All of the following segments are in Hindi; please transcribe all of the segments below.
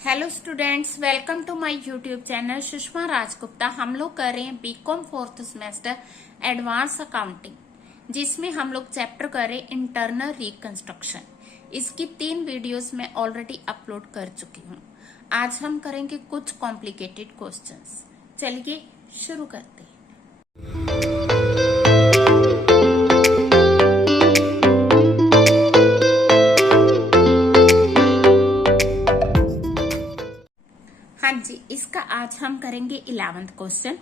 Hello students, welcome to my YouTube channel Sushma Rajgupta. हम लोग कर रहे हैं BCom 4th semester advance accounting, जिसमें हम लोग चैप्टर कर रहे हैं इंटरनल रिकंस्ट्रक्शन। इसकी 3 वीडियोस मैं ऑलरेडी अपलोड कर चुकी हूँ। आज हम करेंगे कुछ कॉम्प्लिकेटेड क्वेश्चंस। चलिए शुरू करते हैं। हाँ जी, इसका आज हम करेंगे 11th क्वेश्चन,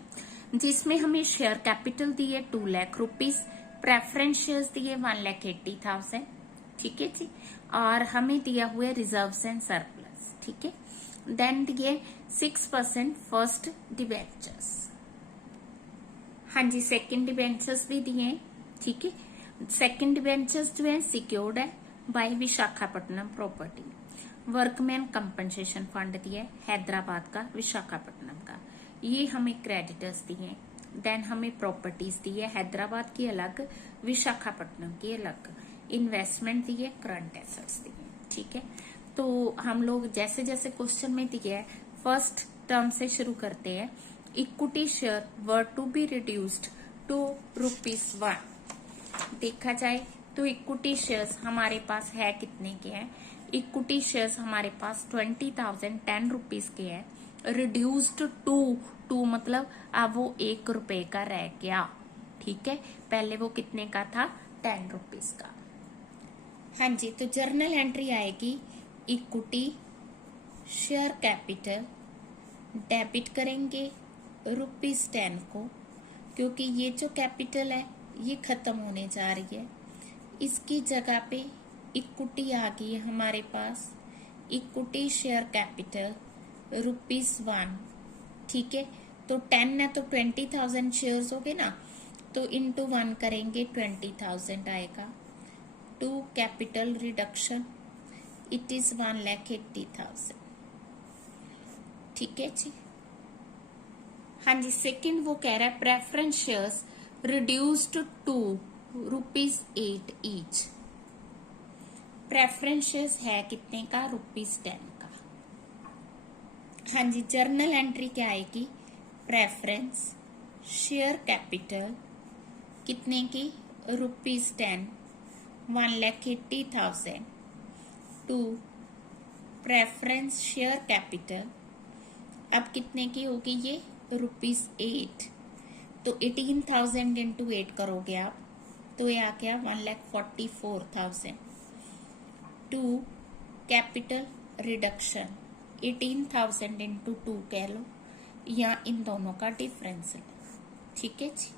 जिसमें हमें शेयर कैपिटल दिए 2 लाख रुपीज, प्रेफरेंस शेयर्स दिए 1,80,000। ठीक है जी। और हमें दिया हुआ रिजर्व्स एंड सरप्लस। ठीक है। देन दिए 6% फर्स्ट डिबेंचर्स। हाँ जी, सेकंड डिबेंचर्स भी दिए। ठीक है। सेकंड डिबेंचर्स जो है सिक्योर्ड है by Visakhapatnam property. Workman compensation fund दिया हैदराबाद का, विशाखापट्टनम का। ये हमें क्रेडिटर्स दिए। देन हमें प्रॉपर्टीज दी है, हैदराबाद की अलग, विशाखापट्टनम की अलग। इन्वेस्टमेंट दिए, करंट एसेट्स दिए। ठीक है। तो हम लोग जैसे जैसे क्वेश्चन में दिए है, फर्स्ट टर्म से शुरू करते हैं। Equity share were to be reduced to ₹1। देखा जाए तो इक्विटी शेयर्स हमारे पास है कितने के हैं? इक्विटी शेयर्स हमारे पास 20,000 10 रुपीज के है। रिड्यूस्ड टू मतलब अब वो ₹1 का रह गया। ठीक है। पहले वो कितने का था? 10 रुपीज का। हाँ जी, तो जर्नल एंट्री आएगी इक्विटी शेयर कैपिटल डेबिट करेंगे ₹10 को, क्योंकि ये जो कैपिटल है ये खत्म होने जा रही है। इसकी जगह पे इक्विटी आ गई है हमारे पास। Equity share capital ₹1। ठीक है। तो 10 है तो 20,000 शेयर्स हो गए ना, तो इंटू 1 करेंगे 20,000 आएगा। To capital reduction it is 1,80,000। ठीक है जी। हाँ जी, सेकंड वो कह रहा है preference shares reduced to ₹8 each. Preference shares है कितने का? ₹10 का। हाँ जी, जर्नल एंट्री क्या आएगी? प्रेफरेंस शेयर कैपिटल कितने की? ₹10, 1,80,000 टू प्रेफरेंस शेयर कैपिटल अब कितने की होगी ये? ₹8। तो 18,000 इंटू 8 करोगे आप तो ये आ गया 1,44,000 टू कैपिटल रिडक्शन 18,000 इंटू 2 कह लो, या इन दोनों का डिफरेंस है। ठीक है जी।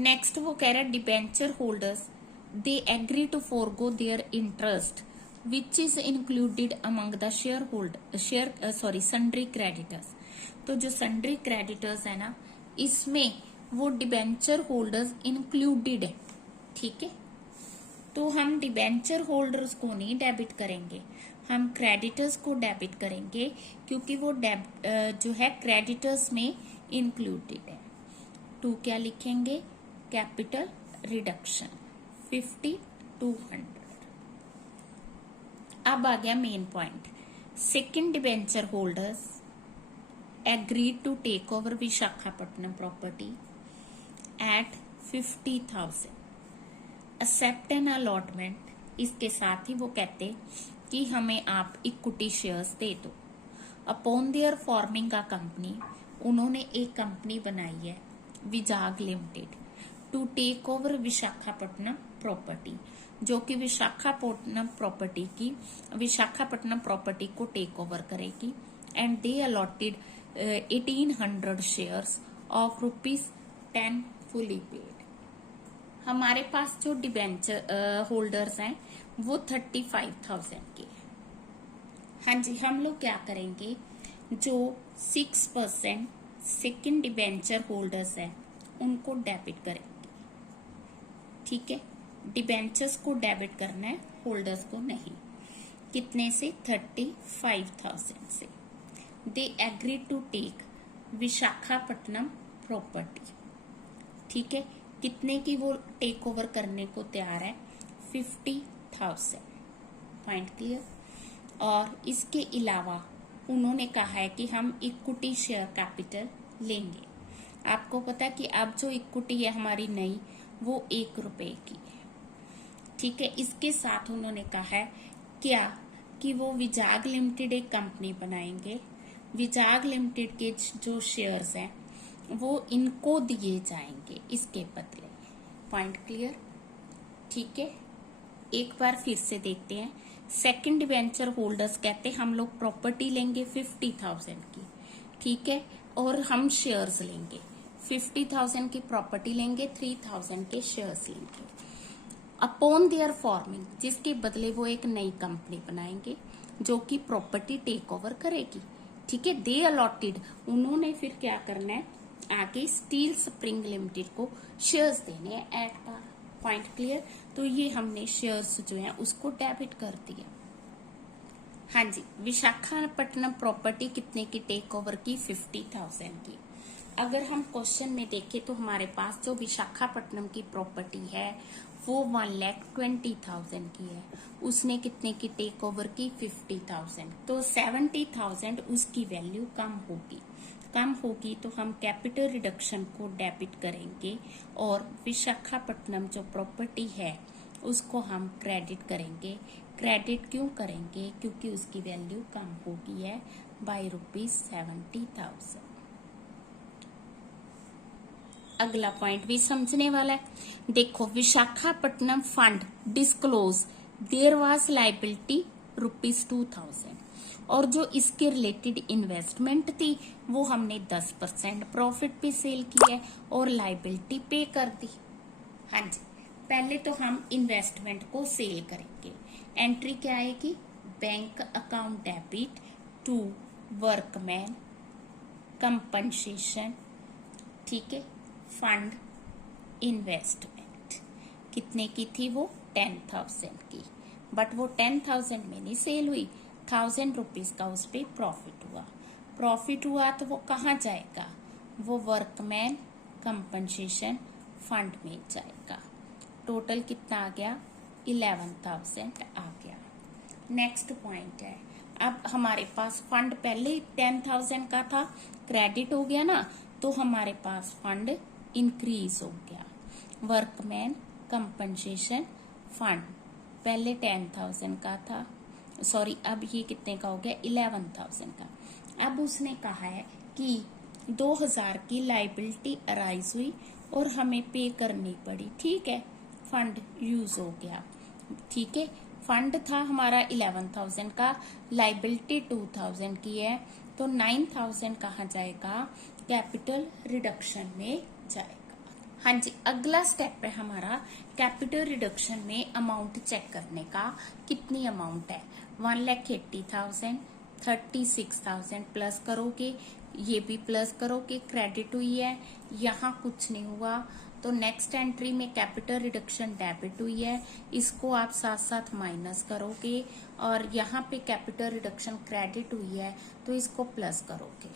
नेक्स्ट वो कह रहा है debenture holders they agree to forgo their interest which is included among the sundry creditors. तो जो सन्ड्री क्रेडिटर्स है ना, इसमें वो डिबेंचर होल्डर्स इंक्लूडेड है। ठीक है। तो हम डिबेंचर होल्डर्स को नहीं डेबिट करेंगे, हम क्रेडिटर्स को डेबिट करेंगे, क्योंकि वो जो है क्रेडिटर्स में इंक्लूडेड है। टू क्या लिखेंगे? Capital reduction 50 to 100। अब आ गया main point. Second debenture holders agreed to take over Visakhapatnam property at 50,000। Accept an allotment, इसके साथ ही वो कहते कि हमें आप इक्विटी शेयर्स दे दो। Upon their forming a company, उन्होंने एक कंपनी बनाई है Vizag limited to take over Visakhapatnam property, जो कि विशाखापट्टनम प्रॉपर्टी को टेक ओवर करेगी। And they allotted 1,800 shares of ₹10 fully paid. हमारे पास जो डिबेंचर होल्डर्स हैं वो 35,000 के हैं। हाँ जी, हम लोग क्या करेंगे? जो 6% सेकंड डिबेंचर होल्डर्स हैं उनको डेबिट करेंगे। ठीक है। डिबेंचर्स को डेबिट करना है, होल्डर्स को नहीं। कितने से? 35,000 से। They agree to take Visakhapatnam property. ठीक है। कितने की वो टेक ओवर करने को तैयार है? 50,000। Point clear. और इसके अलावा उन्होंने कहा है कि हम इक्विटी शेयर कैपिटल लेंगे। आपको पता है कि अब जो इक्विटी है हमारी नई वो 1 रुपए की, ठीक है। इसके साथ उन्होंने कहा है क्या कि वो विजाग लिमिटेड एक कंपनी बनाएंगे। विजाग लिमिटेड के जो शेयर्स हैं वो इनको दिए जाएंगे इसके बदले। पॉइंट क्लियर, ठीक है। एक बार फिर से देखते हैं। सेकंड डिवेंचर होल्डर्स कहते हैं हम लोग प्रॉपर्टी लेंगे 50,000 की, ठीक है, और हम शेयर्स लेंगे 50,000 की प्रॉपर्टी लेंगे, 3,000 के शेयर्स लेंगे। अपॉन देयर फॉर्मिंग, जिसके बदले वो एक नई कंपनी बनाएंगे जो कि प्रॉपर्टी टेक ओवर करेगी, ठीक है। दे अलॉटेड, उन्होंने फिर क्या करना है आगे स्टील स्प्रिंग लिमिटेड को शेयर्स देने हैं एट पार। Point clear. तो ये हमने शेयर्स जो है उसको डेबिट कर दिया। हाँ जी, विशाखापट्टनम प्रॉपर्टी कितने की टेक ओवर की? 50,000 की। अगर हम क्वेश्चन में देखें तो हमारे पास जो विशाखापट्टनम की प्रॉपर्टी है वो 1,20,000 की है, उसने कितने की टेक ओवर की? 50,000। तो 70,000 उसकी वैल्यू कम होगी तो हम कैपिटल रिडक्शन को डेबिट करेंगे और विशाखापट्टनम जो प्रॉपर्टी है उसको हम क्रेडिट करेंगे। क्रेडिट क्यों करेंगे? क्योंकि उसकी वैल्यू कम होगी है बाय ₹70,000। अगला पॉइंट भी समझने वाला है। देखो, Visakhapatnam fund disclose there was liability ₹2,000 और जो इसके रिलेटेड इन्वेस्टमेंट थी वो हमने 10% प्रॉफिट पे सेल की है और लाइबिलिटी पे कर दी। हाँ जी, पहले तो हम इन्वेस्टमेंट को सेल करेंगे। एंट्री क्या आएगी? Bank account debit to workman compensation, ठीक है, फंड इन्वेस्टमेंट। कितने की थी वो? 10,000 की, बट वो 10,000 में नहीं सेल हुई, 1,000 रुपीज का उस पर प्रॉफिट हुआ तो वो कहाँ जाएगा? वो वर्कमैन कंपनसेशन फंड में जाएगा। टोटल कितना आ गया? 11,000 आ गया। नेक्स्ट पॉइंट है, अब हमारे पास फंड पहले ही 10,000 का था, क्रेडिट हो गया ना, तो हमारे पास फंड इंक्रीज हो गया। वर्कमैन कंपनसेशन फंड पहले 10,000 का था, सॉरी अब ये कितने का हो गया? 11,000 का। अब उसने कहा है कि 2,000 की लाइबिलिटी अराइज हुई और हमें पे करनी पड़ी, ठीक है, फंड यूज हो गया, ठीक है। फंड था हमारा 11,000 का, लाइबिलिटी 2,000 की है, तो 9,000 कहाँ जाएगा? कैपिटल रिडक्शन में जाएगा। हाँ जी, अगला स्टेप है हमारा कैपिटल रिडक्शन में अमाउंट चेक करने का। कितनी अमाउंट है? 1,80,000, 36,000 प्लस करोगे, ये भी प्लस करोगे, क्रेडिट हुई है, यहाँ कुछ नहीं हुआ तो नेक्स्ट एंट्री में कैपिटल रिडक्शन डेबिट हुई है, इसको आप साथ साथ माइनस करोगे और यहाँ पे कैपिटल रिडक्शन क्रेडिट हुई है तो इसको प्लस करोगे।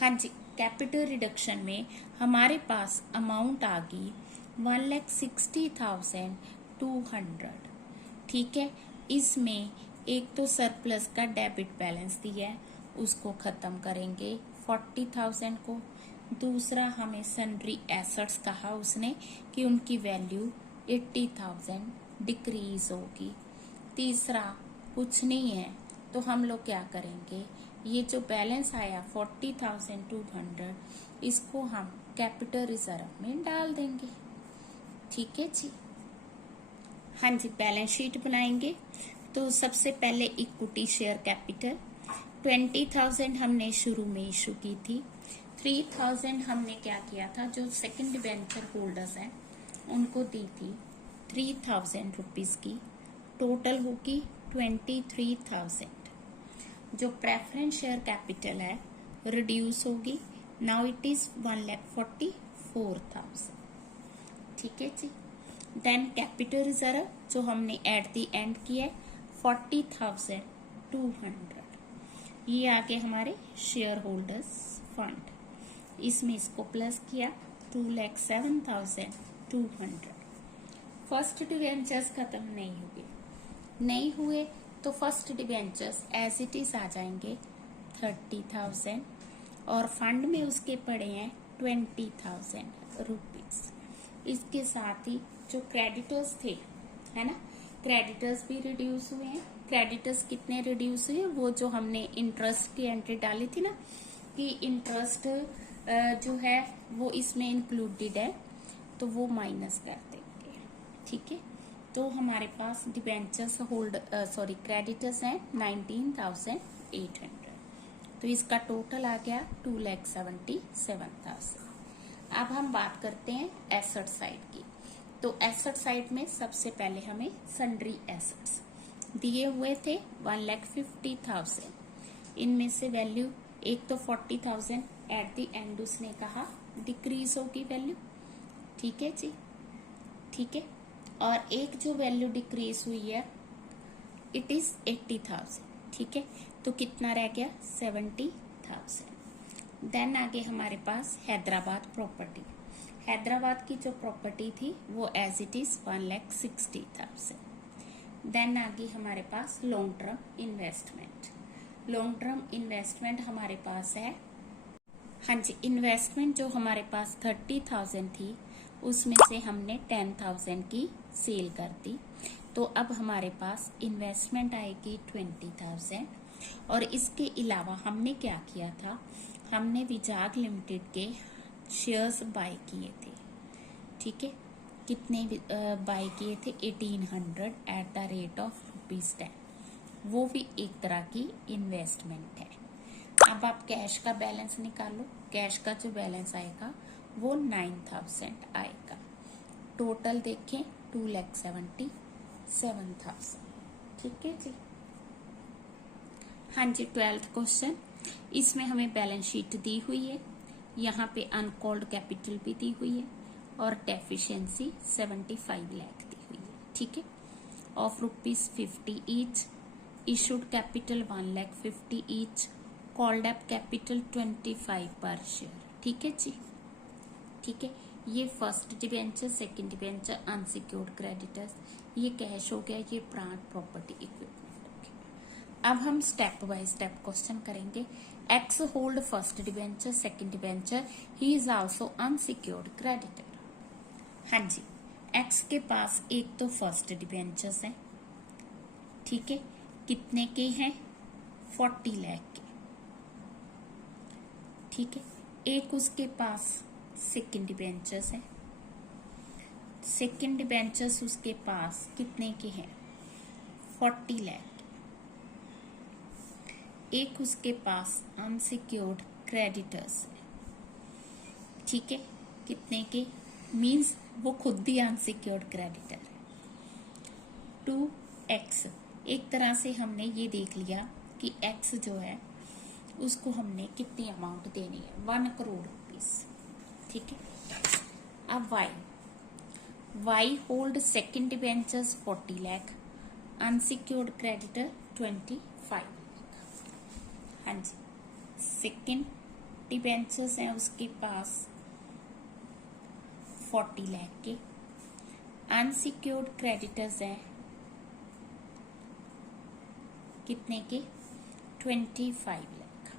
हाँ जी, कैपिटल रिडक्शन में हमारे पास अमाउंट आ गई 1,60,200, ठीक है। इसमें एक तो सरप्लस का डेबिट बैलेंस दिया है उसको खत्म करेंगे 40,000 को। दूसरा हमें सन्ड्री एसेट्स कहा उसने कि उनकी वैल्यू 80,000 डिक्रीज होगी। तीसरा कुछ नहीं है तो हम लोग क्या करेंगे, ये जो बैलेंस आया 40,200 इसको हम कैपिटल रिजर्व में डाल देंगे, ठीक है जी। हाँ जी, बैलेंस शीट बनाएंगे तो सबसे पहले इक्विटी शेयर कैपिटल 20,000 हमने शुरू में इशू की थी। 3,000 हमने क्या किया था, जो सेकंड डिबेंचर होल्डर्स हैं उनको दी थी 3,000 रुपीज की, टोटल होगी 23,000। जो प्रेफरेंस शेयर कैपिटल है रिड्यूस होगी, नाउ इट इज 1,44,000, ठीक है जी। देन कैपिटल रिजर्व जो हमने एट द एंड किया है 40,200, ये आगे हमारे शेयर होल्डर्स फंड, इसमें इसको प्लस किया 2,07,200। फर्स्ट डिवेंचर्स खत्म नहीं हुए तो first debentures as it is आ जाएंगे 30,000 और फंड में उसके पड़े हैं 20,000 रुपीज। इसके साथ ही जो क्रेडिटर्स थे, है ना, क्रेडिटर्स भी रिड्यूस हुए हैं। क्रेडिटर्स कितने रिड्यूस हुए? वो जो हमने इंटरेस्ट की एंट्री डाली थी ना कि इंटरेस्ट जो है वो इसमें इंक्लूडेड है, तो वो माइनस कर देंगे। ठीक है, तो हमारे पास डिबेंचर्स होल्ड क्रेडिटर्स हैं 19,800। तो इसका टोटल आ गया 2,77,000। अब हम बात करते हैं एसेट साइड की। तो एसेट साइड में सबसे पहले हमें सन्ड्री एसेट्स दिए हुए थे 1,50,000। इनमें से वैल्यू एक तो 40,000 एट द एंड उसने कहा डिक्रीज होगी वैल्यू। ठीक है जी, ठीक है। और एक जो वैल्यू डिक्रीज हुई है इट इज 80,000। ठीक है, तो कितना रह गया 70,000। देन आगे हमारे पास हैदराबाद प्रॉपर्टी। हैदराबाद की जो प्रॉपर्टी थी वो एज इट इज 1,60,000। देन आगे हमारे पास long term investment. Long term investment हमारे पास है, हाँ जी, इन्वेस्टमेंट जो हमारे पास 30,000 थी उसमें से हमने 10,000 की सेल कर दी। तो अब हमारे पास इन्वेस्टमेंट आएगी 20,000। और इसके अलावा हमने क्या किया था, हमने विजाग लिमिटेड के शेयर्स बाय किए थे। ठीक है, कितने बाय किए थे 1,800 एट द रेट ऑफ ₹10। वो भी एक तरह की इन्वेस्टमेंट है। अब आप कैश का बैलेंस निकालो। कैश का जो बैलेंस आएगा वो 9,000 आएगा। टोटल देखें 2,77,000। ठीक है जी, हाँ जी। 12th क्वेश्चन, इसमें हमें बैलेंस शीट दी हुई है, यहाँ पे अनकॉल्ड कैपिटल भी दी हुई है और डेफिशिएंसी 75 लाख दी हुई है। ठीक है, of ₹50 each, issued capital 1,50,000 each, called up capital 25 पर शेयर। ठीक है जी, ठीक है। ये first debenture, second debenture, unsecured creditors, ये कैश हो गया, ये प्लांट प्रॉपर्टी इक्विपमेंट हो गया। अब हम स्टेप बाय स्टेप क्वेश्चन करेंगे। X hold first debenture, second debenture, he is also unsecured creditor. हाँ जी, एक्स के पास एक तो फर्स्ट डिबेंचर्स है। ठीक है, कितने के हैं 40 लाख के। ठीक है, एक उसके पास सेकंड डिबेंचर्स है। सेकंड डिबेंचर्स उसके पास कितने के हैं 40 लाख के। एक उसके पास अनसिक्योर्ड क्रेडिटर्स है। ठीक है, कितने के, मींस वो खुद भी अनसिक्योर्ड क्रेडिटर है। 2x, एक तरह से हमने ये देख लिया कि x जो है उसको हमने कितनी अमाउंट देनी है 1 करोड़ रुपीस। ठीक है, अब y hold second debentures 40 lakh, unsecured creditor 25 lakh. हाँ जी, सेकंड डिबेंचर्स हैं उसके पास 40 लाख के, अनसिक्योर्ड क्रेडिटर्स हैं कितने के 25 लाख।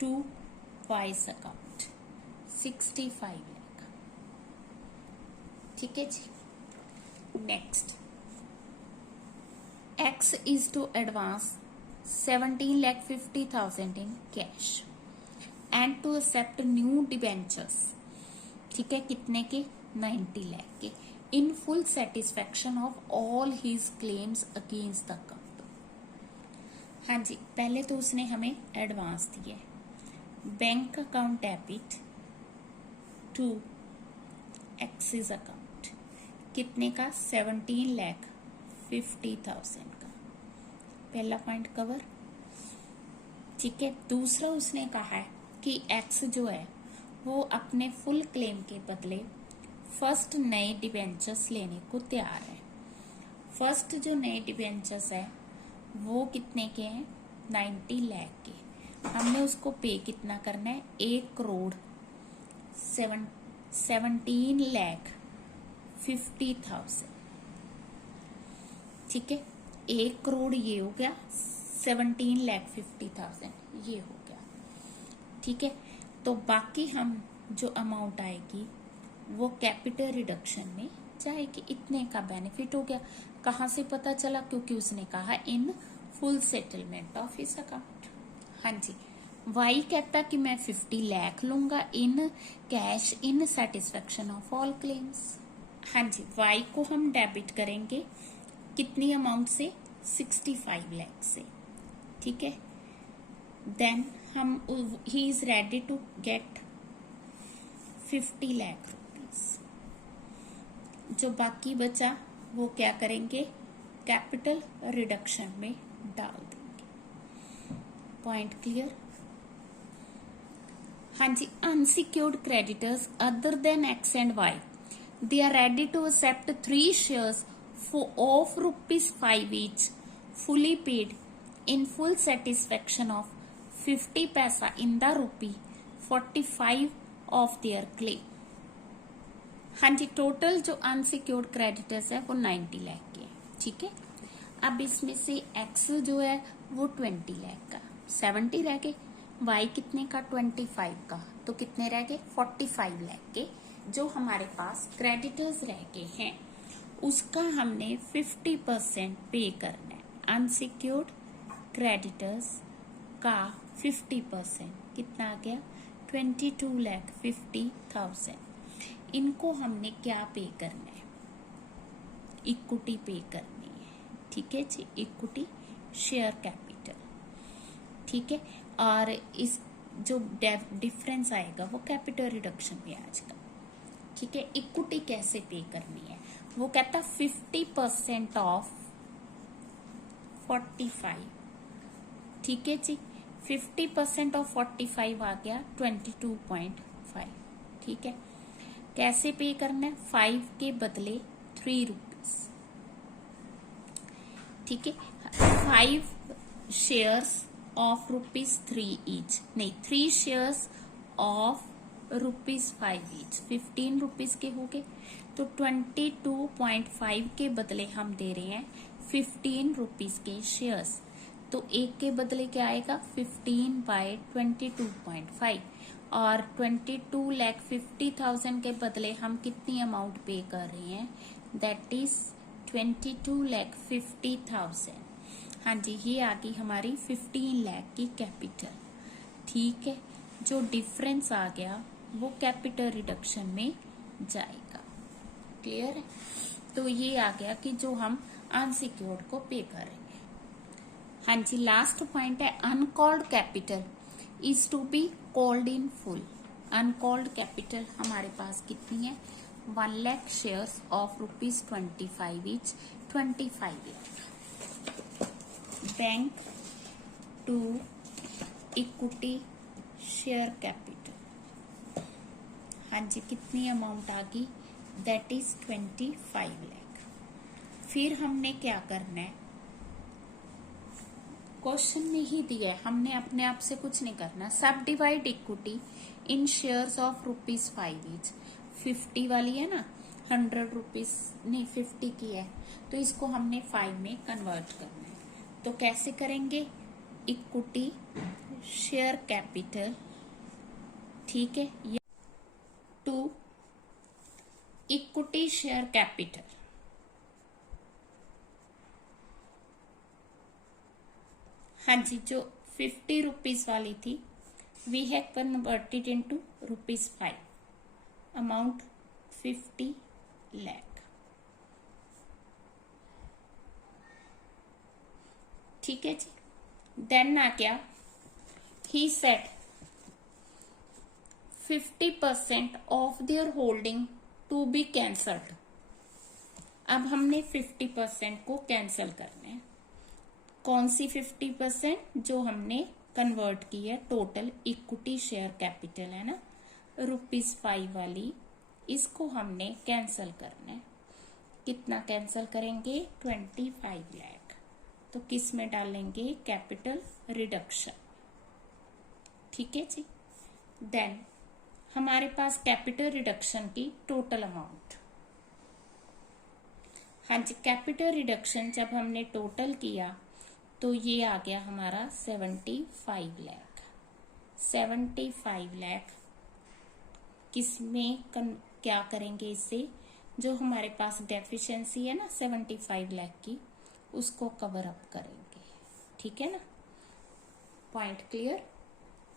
2 vice account 65 lakh. ठीक है जी, next, X is to advance 17,50,000 in cash and to accept new debentures। ठीक है, कितने के 90 लाख के, in full satisfaction of all his claims against the company. हाँ जी, पहले तो उसने हमें एडवांस दिए, bank account debit to axis account, कितने का 17,50,000 का। पहला पॉइंट कवर। ठीक है, दूसरा उसने कहा है कि एक्स जो है वो अपने फुल क्लेम के बदले फर्स्ट नए डिबेंचर्स लेने को तैयार है। फर्स्ट जो नए डिबेंचर्स है वो कितने के हैं 90 लाख के। हमने उसको पे कितना करना है 1,17,50,000। ठीक है, 1 करोड़ ये हो गया, 17,50,000 ये हो गया। ठीक है, तो बाकी हम जो अमाउंट आएगी वो कैपिटल रिडक्शन में जाएगी। इतने का बेनिफिट हो गया। कहाँ से पता चला? क्योंकि उसने कहा in full settlement of his account. हाँ जी, वाई कहता कि मैं 50 लाख लूंगा in cash in satisfaction of all claims. हाँ जी, वाई को हम डेबिट करेंगे कितनी अमाउंट से? 65 लाख से। ठीक है, देन हम he is ready to get 50 lakh rupees. जो बाकी बचा वो क्या करेंगे? कैपिटल रिडक्शन में डाल देंगे। Point clear? हाँ जी, unsecured creditors other than X and Y, they are ready to accept 3 shares of ₹5 each, fully paid in full satisfaction of 50 paisa in the ₹45 of their claim। हाँ जी, टोटल जो अनसिक्योर्ड क्रेडिटर्स है वो 90 लाख के हैं। ठीक है, अब इसमें से एक्स जो है वो 20 लाख का, 70 रह गए। वाई कितने का? 25 का, तो कितने रह गए? 45 लाख के जो हमारे पास क्रेडिटर्स रह गए हैं उसका हमने 50% पे करना है। अनसिक्योर्ड क्रेडिटर्स का 50% कितना आ गया? 22,50,000। इनको हमने क्या पे करना है? इक्विटी पे करनी है। ठीक है जी, इक्विटी शेयर कैपिटल। ठीक है, और इस जो डिफरेंस आएगा वो कैपिटल रिडक्शन में आएगा। ठीक है, इक्विटी कैसे पे करनी है? वो कहता 50% ऑफ 45। ठीक है जी, 50% ऑफ 45 आ गया 22.5। ठीक है, कैसे पे करना है? 5 के बदले 3 रुपीज। ठीक है, 5 शेयर्स ऑफ ₹3 ईच, नहीं 3 शेयर्स ऑफ ₹5 ईच, 15 रुपीज के हो गए। तो 22.5 के बदले हम दे रहे हैं 15 रुपीज के शेयर्स। तो एक के बदले क्या आएगा? 15/22.5। और 22,50,000 के बदले हम कितनी अमाउंट पे कर रहे हैं? That is 22,50,000। हाँ जी, ये आ गई हमारी 15 लाख की कैपिटल। ठीक है, जो डिफरेंस आ गया वो कैपिटल रिडक्शन में जाएगा। क्लियर है? तो ये आ गया कि जो हम अनसिक्योर्ड को पे करेंगे। हाँ जी, लास्ट पॉइंट है uncalled capital is to be called in full. Uncalled capital हमारे पास कितनी है? 1 lakh shares of ₹25 each, 25 lakh. Bank to equity share capital. हाँ जी, कितनी अमाउंट आ गई? That is 25 lakh. फिर हमने क्या करना है? क्वेश्चन में ही दिया है, हमने अपने आप से कुछ नहीं करना। सब divide equity in shares of ₹5 each. 50 वाली है ना, 100 रुपीज नहीं 50 की है, तो इसको हमने 5 में कन्वर्ट करना है। तो कैसे करेंगे? Equity share capital. ठीक है, टू इक्विटी शेयर कैपिटल। हाँ जी, जो 50 रुपीज वाली थी we have converted into ₹5। Amount 50 lakh. ठीक है जी, देन आ गया he said 50% of their holding to be cancelled. अब हमने 50% को कैंसल करना है। कौन सी 50%? जो हमने कन्वर्ट की है टोटल इक्विटी शेयर कैपिटल है ना, ₹5 वाली, इसको हमने कैंसल करना है। कितना कैंसल करेंगे? 25 लाख। तो किस में डालेंगे? Capital reduction. ठीक है जी, देन हमारे पास कैपिटल रिडक्शन की टोटल अमाउंट हाँ जी, कैपिटल रिडक्शन जब हमने टोटल किया तो ये आ गया हमारा 75 लाख। 75 लाख किसमें क्या करेंगे इससे, जो हमारे पास डेफिशिएंसी है ना 75 लाख की, उसको कवर अप करेंगे। ठीक है ना, पॉइंट क्लियर।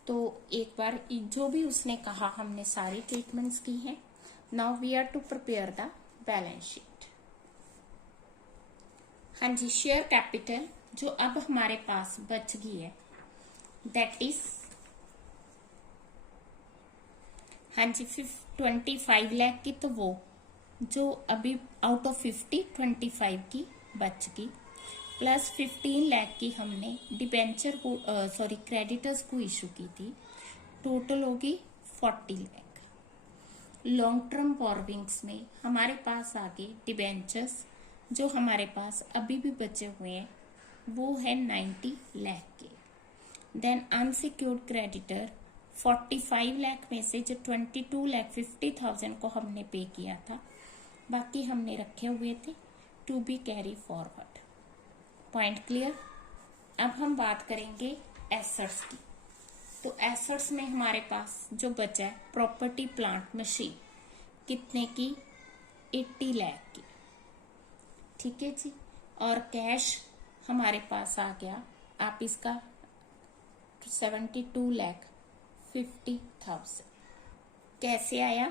तो एक बार जो भी उसने कहा हमने सारी ट्रीटमेंट्स की हैं। Now we are to prepare the balance sheet. हाँ जी, शेयर कैपिटल जो अब हमारे पास बच गई है दैट इज, हाँ जी 25 लाख की, तो वो जो अभी आउट ऑफ 50 25 की बच गई, प्लस 15 लाख की हमने डिबेंचर को सॉरी क्रेडिटर्स को इशू की थी, टोटल होगी 40 लाख। लॉन्ग टर्म बोरोविंग्स में हमारे पास आगे डिबेंचर्स जो हमारे पास अभी भी बचे हुए हैं वो है 90 लाख के। देन अनसिक्योर्ड क्रेडिटर 45 लाख में से जो 22,50,000 को हमने पे किया था, बाकी हमने रखे हुए थे to be carry forward. Point clear. अब हम बात करेंगे एसेट्स की। तो एसेट्स में हमारे पास जो बचा है प्रॉपर्टी प्लांट मशीन, कितने की, 80 लाख की। ठीक है जी। और कैश हमारे पास आ गया, आप इसका 72,50,000 कैसे आया,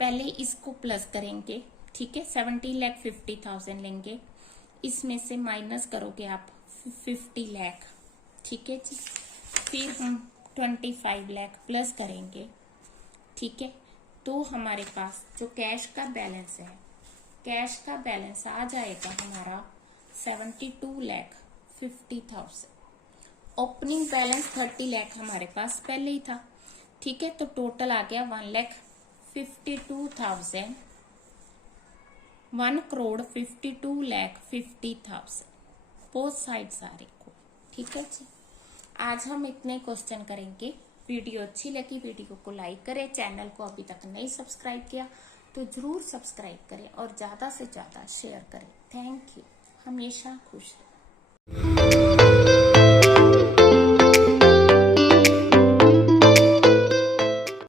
पहले इसको प्लस करेंगे। ठीक है, 70,50,000 लेंगे, इसमें से माइनस करोगे आप 50 लाख। ठीक है जी। फिर हम 25 लाख प्लस करेंगे। ठीक है, तो हमारे पास जो कैश का बैलेंस है, कैश का बैलेंस आ जाएगा हमारा 72,50,000। ओपनिंग बैलेंस 30 लाख हमारे पास पहले ही था। ठीक है, तो टोटल आ गया 1,52,000, 1,52,50,000 बोथ साइड्स आ रही को। ठीक है जी। आज हम इतने क्वेश्चन करेंगे। वीडियो अच्छी लगी वीडियो को लाइक करें, चैनल को अभी तक नहीं सब्सक्राइब किया तो जरूर सब्सक्राइब करें और ज्यादा से ज्यादा शेयर करें। Thank you. हमेशा खुश रहें।